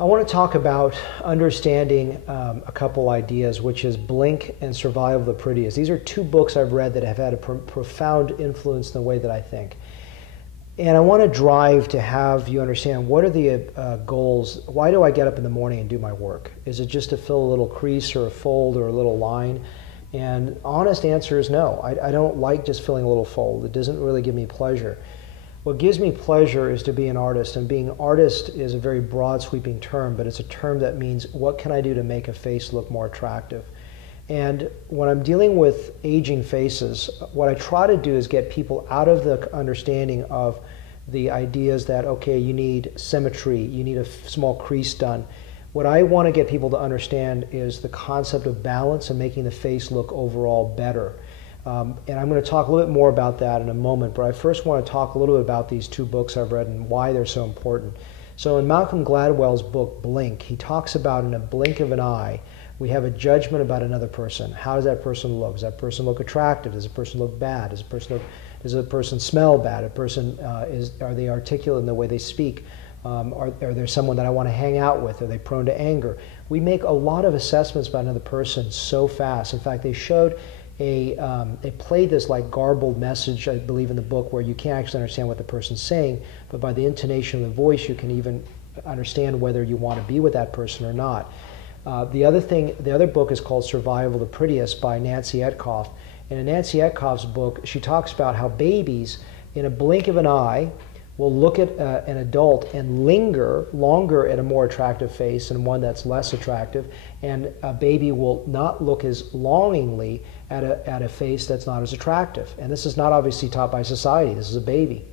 I want to talk about understanding a couple ideas, which is Blink and Survival of the Prettiest. These are two books I've read that have had a profound influence in the way that I think. And I want to drive to have you understand, what are the goals? Why do I get up in the morning and do my work? Is it just to fill a little crease or a fold or a little line? And honest answer is no. I don't like just filling a little fold. It doesn't really give me pleasure. What gives me pleasure is to be an artist, and being an artist is a very broad sweeping term, but it's a term that means what can I do to make a face look more attractive? And when I'm dealing with aging faces, what I try to do is get people out of the understanding of the ideas that, okay, you need symmetry, you need a small crease done. What I want to get people to understand is the concept of balance and making the face look overall better. And I'm going to talk a little bit more about that in a moment, but I first want to talk a little bit about these two books I've read and why they're so important. So in Malcolm Gladwell's book, Blink, he talks about in a blink of an eye, we have a judgment about another person. How does that person look? Does that person look attractive? Does a person look bad? Does a person smell bad? Are they articulate in the way they speak? Are there someone that I want to hang out with? Are they prone to anger? We make a lot of assessments about another person so fast. In fact, they played this like garbled message, I believe, in the book, where you can't actually understand what the person's saying, but by the intonation of the voice, you can even understand whether you want to be with that person or not. The other book is called Survival of the Prettiest by Nancy Etkoff. And in Nancy Etkoff's book, she talks about how babies, in a blink of an eye, will look at an adult and linger longer at a more attractive face and one that's less attractive, and a baby will not look as longingly at a face that's not as attractive. And this is not obviously taught by society. This is a baby.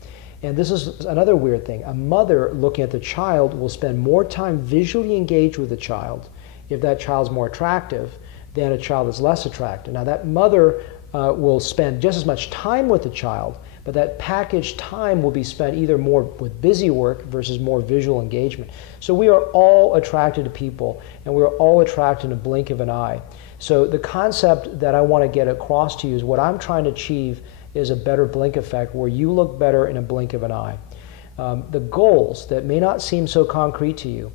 And this is another weird thing. A mother looking at the child will spend more time visually engaged with the child if that child's more attractive than a child that's less attractive. Now that mother will spend just as much time with the child, but that packaged time will be spent either more with busy work versus more visual engagement. So we are all attracted to people, and we are all attracted in a blink of an eye. So the concept that I want to get across to you is what I'm trying to achieve is a better blink effect where you look better in a blink of an eye. The goals that may not seem so concrete to you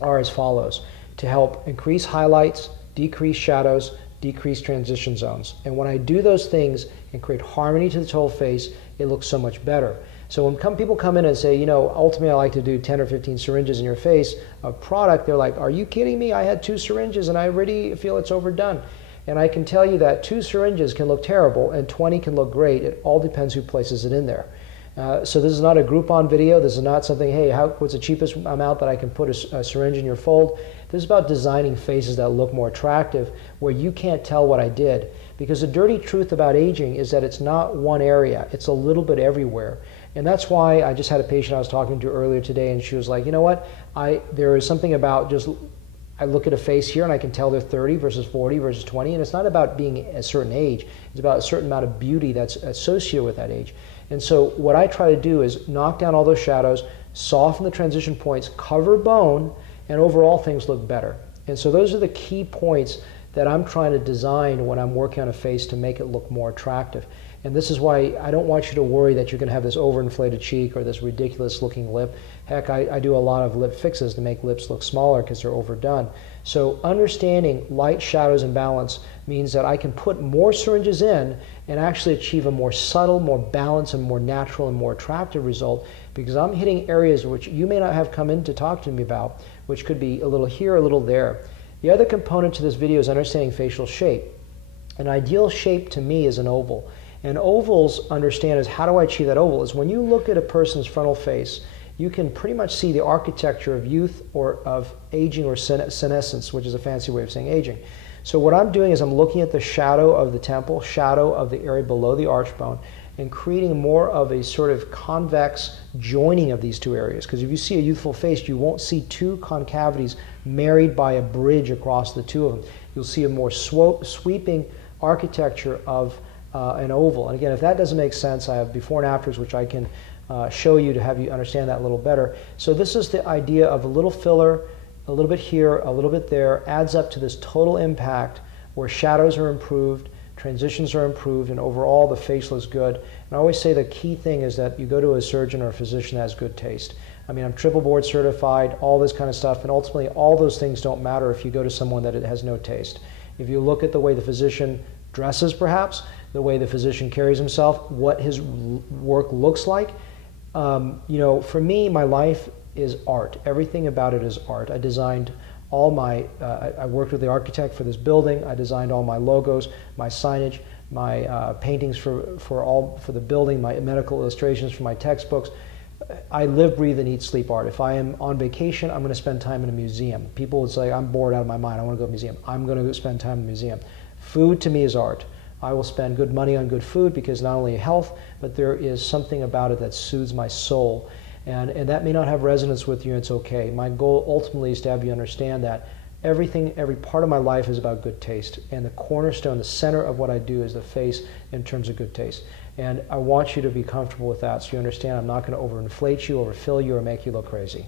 are as follows: to help increase highlights, decrease shadows, decrease transition zones. And when I do those things and create harmony to the total face, it looks so much better. So when people come in and say, you know, ultimately I like to do 10 or 15 syringes in your face of product, they're like, are you kidding me? I had 2 syringes and I already feel it's overdone. And I can tell you that 2 syringes can look terrible and 20 can look great. It all depends who places it in there. So this is not a Groupon video. This is not something, hey, what's the cheapest amount that I can put a syringe in your fold? This is about designing faces that look more attractive, where you can't tell what I did. Because the dirty truth about aging is that it's not one area. It's a little bit everywhere. And that's why I just had a patient I was talking to earlier today, and she was like, you know what? There is something about just, I look at a face here and I can tell they're 30 versus 40 versus 20, and it's not about being a certain age. It's about a certain amount of beauty that's associated with that age. And so what I try to do is knock down all those shadows, soften the transition points, cover bone, and overall things look better. And so those are the key points that I'm trying to design when I'm working on a face to make it look more attractive. And this is why I don't want you to worry that you're going to have this overinflated cheek or this ridiculous looking lip. Heck, I do a lot of lip fixes to make lips look smaller because they're overdone. So understanding light, shadows, and balance means that I can put more syringes in and actually achieve a more subtle, more balanced, and more natural and more attractive result, because I'm hitting areas which you may not have come in to talk to me about, which could be a little here, a little there. The other component to this video is understanding facial shape. An ideal shape to me is an oval. And ovals, understand, is how do I achieve that oval? Is when you look at a person's frontal face, you can pretty much see the architecture of youth or of aging or senescence, which is a fancy way of saying aging. So what I'm doing is I'm looking at the shadow of the temple, shadow of the area below the arch bone, and creating more of a sort of convex joining of these two areas. Because if you see a youthful face, you won't see two concavities married by a bridge across the two of them. You'll see a more sweeping architecture of an oval. And again, if that doesn't make sense, I have before and afters which I can show you to have you understand that a little better. So this is the idea of a little filler, a little bit here, a little bit there, adds up to this total impact where shadows are improved, transitions are improved, and overall the face looks good. And I always say the key thing is that you go to a surgeon or a physician that has good taste. I mean, I'm triple board certified, all this kind of stuff, and ultimately all those things don't matter if you go to someone that it has no taste. If you look at the way the physician dresses, perhaps, the way the physician carries himself, what his work looks like, you know, for me, my life is art. Everything about it is art. I designed all my, I worked with the architect for this building. I designed all my logos, my signage, my paintings for the building, my medical illustrations for my textbooks. I live, breathe, and eat, sleep art. If I am on vacation, I'm going to spend time in a museum. People would say, I'm bored out of my mind, I want to go to a museum. I'm going to spend time in a museum. Food to me is art. I will spend good money on good food because not only health, but there is something about it that soothes my soul. And that may not have resonance with you, and it's okay. My goal ultimately is to have you understand that everything, every part of my life is about good taste. And the cornerstone, the center of what I do is the face in terms of good taste. And I want you to be comfortable with that so you understand I'm not going to overinflate you, overfill you, or make you look crazy.